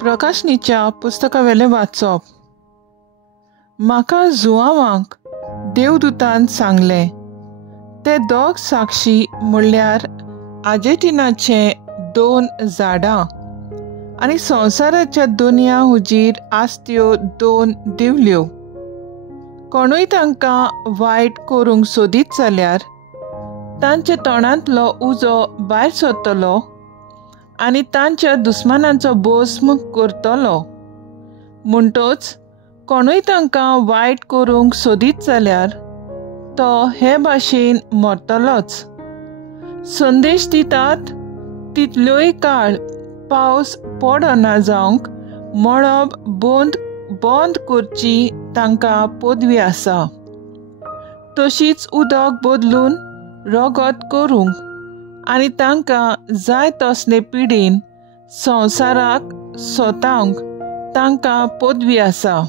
प्रकाशनीच्या पुस्तकावेले वाचप. म्हाका जुआंवाक देवदूतान सांगले, ते दोग साक्षी म्हणल्यार आर्जेन्टिनाचे 2 झाडां आनी संवसाराच्या दोनया हुजीर आसत्यो 2 दिवल्यो. कोणूय तांकां वायट करूंक सोदीत जाल्यार तांच्या तोंडांतलो उजो भायर सरतलो आनी तांच्या दुस्मानांचो भस्म करतलो. म्हणटच कोणूय तांकां वायट करूंक सोदीत जाल्यार तो हे भाशेन मरतलोच. संदेश दितात तितल्योय काळ पावस पडना जावंक मळब बंद करची तांकां पदवी आसा. तशीच उदक बदलून रगत करूंक आनी तांकां जाय तसले पिडेन संवसाराक सोतावंक तांकां पदवी आसा.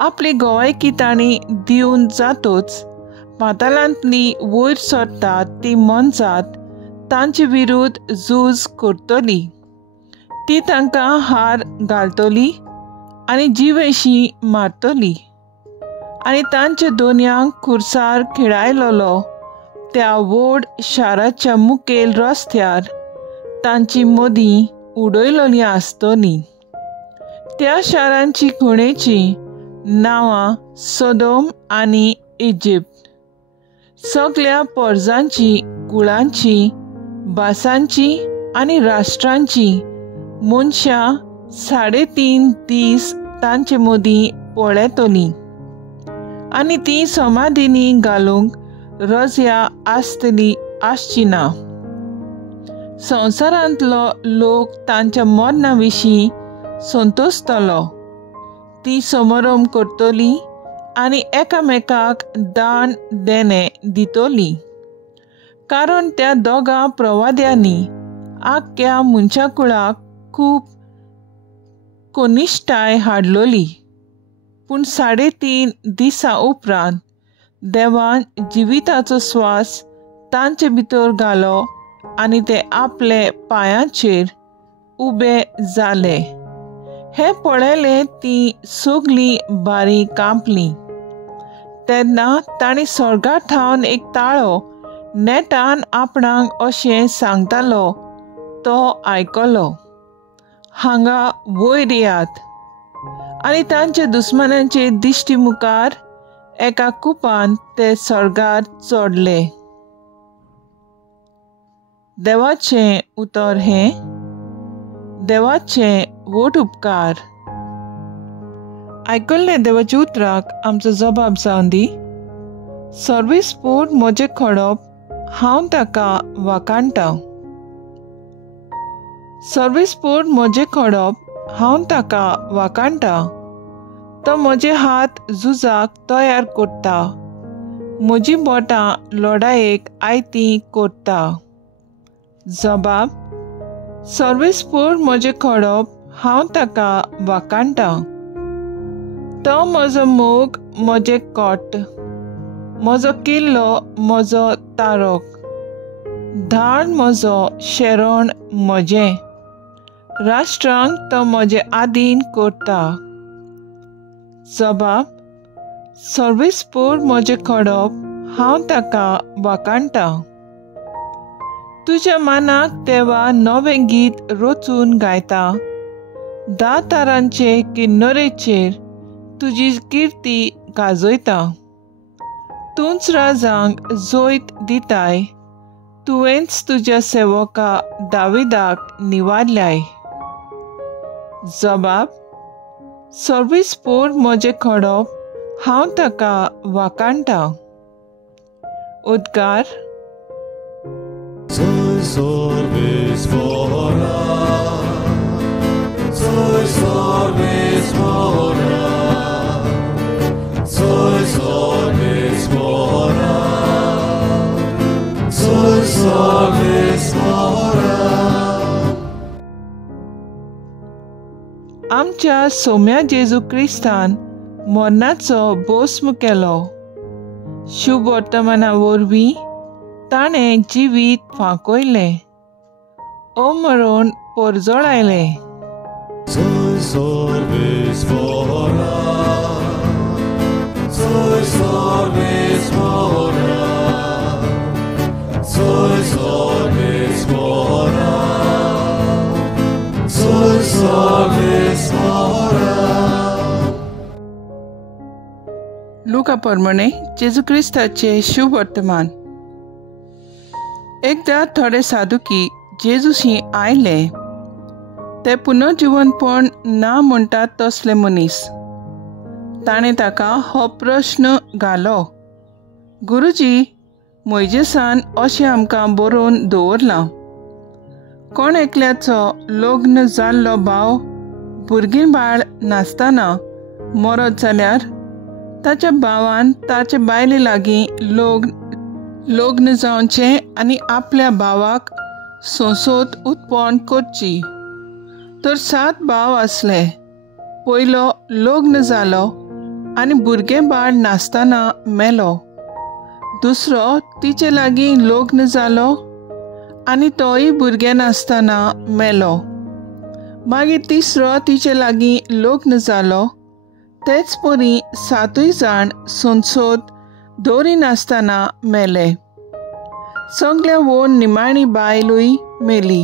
आपली गोवायकी तांणी दिवन जातच पातालांतली वयर सरतात ती मनशात तांचे विरुद्ध झूज करतली. ती तांकां हार घालतली आनी जिवेशी मारतली आनी तांच्या दोनयांक खुर्सार खिळायलोलो त्या व्हड शाराच्या मुखेल रस्त्यार तांची मदीं उडयलोली आसतली. त्या शारांची खणेची नांवां सदोम आनी इजिप्त. सगळ्या परजांची, कुळांची, भासांची आनी राष्ट्रांची मनशां 3.5 दीस तांचे मदीं पळयतलीं आनी ती समाधींनी घालूंक रज्या आसची ना. संवसारांतलो लोक तांच्या मरणा विशीं संतोसतलो. ती समारंभ करतली आनी एकामेकाक दान देणे दितली. कारण त्या दोगां प्रवाद्यांनी आख्ख्या मनशाकुळाक खूब कनिश्टाय हाडलोली. पूण 3.5 दिसां उपरांत देवान जिविताचो स्वास तांचे भितर घालो आनी ते आपले पांयांचेर उबे जाले. हे पळयले ती सगळीं बारी कांपलीं. तेन्ना तांणी स्वर्गार थावन एक ताळो नेटान आपणाक अशें सांगतालो तो आयकलो, हांगा वयर येयात. आनी तांच्या दुस्मानांचे दिश्टी मुखार एका कुपान ते स्वर्गार चडले. देवाचें उतर हें. देवाचे वोट उपकार. आयकल्ले देवाच्या उतराक आमचो जबाब जावन दी. सर्वेस्पूर म्हजें खडप, हांव ताका वाखाणटां. सर्वेस्पूर म्हजें खडप, हांव ताका वाखाणटां. तो म्हजे हात झुजाक तयार करता, म्हजीं बोटां लढायेक आयतीं करता. जबाब. सर्वेस्पूर म्हजें खडप, हांव ताका वाखाणटां. तो म्हजो मोग, म्हजें कोट, म्हजो किल्लो, म्हजो तारक, धाड म्हजो शेरोण म्हजें. राष्ट्रांक तो म्हजें आदीन करता. जबाब. सर्वेस्पूर म्हजें खडप, हांव ताका वाखाणटां. तुज्या मनाक देवा नवें गीत रचून गायता. दातारांचे किन्नरेचेर तुजी किर्ती गाजयता. तूंच राजांक जोयत दिताय. तुवेंच तुज्या सेवका दाविदाक निवारल्याय. जबाब. सर्वेस्पूर म्हजें खडप, हांव ताका वाखाणटां. उद्गार. Soy sorvesvora, soy sorvesvora, soy sorvesvora, soy sorvesvora. आमच्या सोम्या जेजू क्रिस्तान मरणाचो भस्म केलो. शुभ वर्तमाना वरवीं ताणें जिवीत फांकयलें. मरण परजळायलें. Sois fora, sois fora, sois fora, fora. लुका प्रमाणे जेजू ख्रिस्ताचे शुभ वर्तमान. एकदा थोडे साधुकी जेजूशी आयले. ते पुनर्जीवनपण ना म्हणटात तसले मनीस. ताणें ताका हो प्रश्न घालो, गुरुजी, मोइजेसान अशें आमकां बरोवन दवरलां, कोण एकल्याचो लग्न जाल्लो भाव भुरगीं बाळ नासतना मरत जाल्यार ताच्या भावान ताचे बायले लागीं लग्न जावचें आनी आपल्या भावाक सोंसोत उत्पन्न करची. तर 7 भाव आसले. पयलो लग्न जालो आनी भुरगें बाळ नासतना मेलो. दुसरो तिचे लागीं लग्न जालो आनी तोय भुरगें नासतना मेलो. मागीर तिसरो तिचे लागीं लग्न जालो. तेच परी 7 जाण सोंसोत दोरी नासतना मेले. सगल्या वोन निमाणी बायलूय मेली.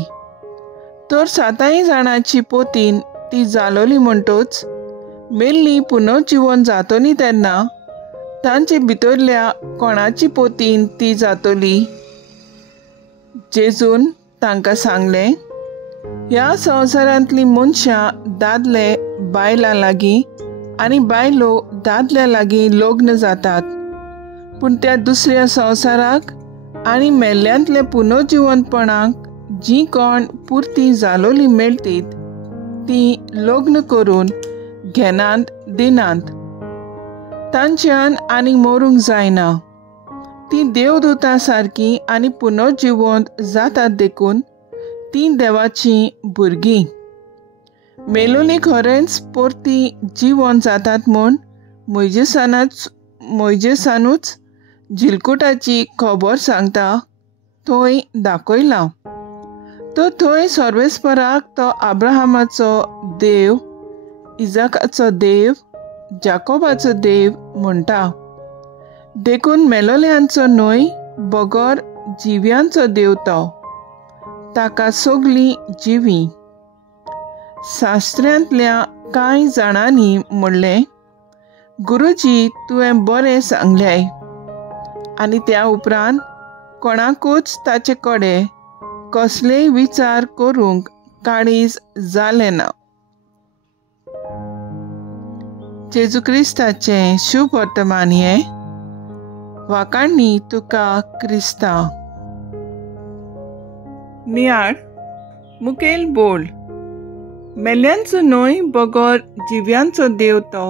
तर 7 जाणांची पोतीन ती जालोली म्हणटोच मेल्ली पुनर्जीवन जातली तेन्ना तांचे भितरल्या कोणाची पोतीन ती जातली. जेजून तांकां सांगलें, ह्या संवसारांतलीं मनशां दादले बायलां लागीं आनी बायलो दादल्या लागीं लग्न जातात, पूण त्या दुसऱ्या संवसाराक आनी मेल्ल्यांतल्या पुनर्जीवनपणाक जी कोण पुर्ती जालोली मेळटीत ती लग्न करून घेनात दिनात. तांच्यान आनी मरूंक जायना. ती देवदूतां सारकी आनी पुनर्जीवंत जातात देखून ती देवाची भुरगीं. मेलोली खरेंच परती जिवंत जातात म्हूण मोइजेसानूच झिलकुटाची खबर सांगता थंय दाखयलां. तो थंय सर्वेस्पराक तो अब्राहमाचो देव, इजाकाचो देव, जाकोबाचो देव म्हणटा. देखून मेलोल्यांचो न्हय बगर जिव्यांचो देव तो. ताका सगलीं जिवीं. शास्त्रांतल्या कांय जाणांनी म्हणलें, गुरुजी, तुवें बरें सांगलें. आनी त्या उपरांत कोणाकूच ताचे कडेन कसलेय विचार करूंक काळीज जालें ना. जेजू क्रिस्ताचे शुभ वर्तमान हे वाकाणणी तुका क्रिस्ता. नियाळ मुखेल बोल. मेल्ल्यांचो न्हय बगर जिव्यांचो देव तो.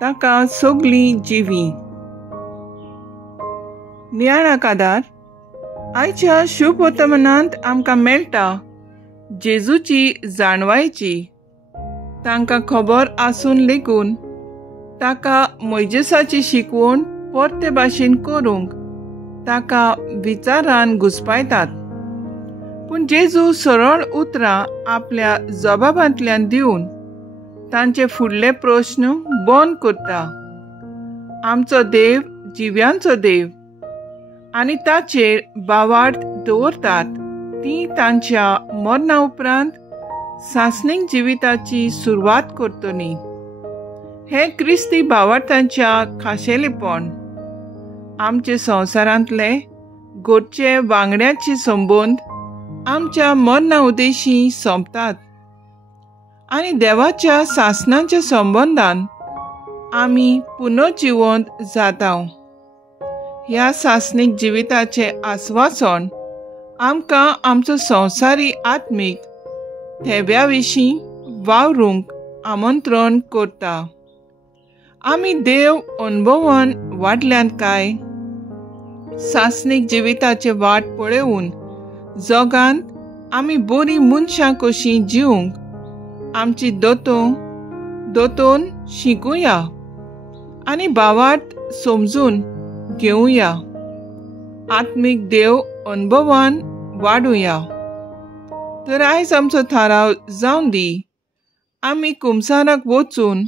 ताका सगलीं जिवीं. नियाळाक आदार. आयच्या शुभ वर्तमानांत आमकां मेळटा जेजूची जाणवायची. तांकां खबर आसून लेगून ताका मोइजेसाची शिकवण परते भाशेन करूंक ताका विचारान घुस्पायतात. पूण जेजू सरळ उतरां आपल्या जबाबांतल्यान दिवन तांचे फुडले प्रश्न बंद करता. आमचो देव जिव्यांचो देव आनी ताचेर बावार्थ दवरतात ती तांच्या मरणा उपरांत सासणीक जिविताची सुरवात करतली. हे क्रिस्ती भावार्थांच्या खाशेलेपण. आमचे संवसारांतले घरचे वांगड्याचे संबंद आमच्या मरणा उदेशी सोंपतात आनी देवाच्या सासणाच्या संबंदान आमी पुनर्जीवंत जाता. ह्या सासणीक जिविताचे आस्वासन आमकां आमचो संवसारी आत्मीक थेव्या विशीं वावरूंक आमंत्रण करता. आमी देव अनुभवान वाडल्यात काय? सासणीक जिविताचे वाट पळेवून जगांत आमी बरीं मनशां कशीं जिवंक आमची दोतोन शिकुया आनी भावार्थ समजून घेवया. आत्मीक देव अनुभवान वाडुया. तर आयज आमचो थाराव जावन दी. आमी कुमसानाक वचून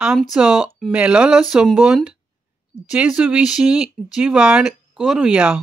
आमचो मेलोलो संबंद जेजू विशीं जिवाड करुया.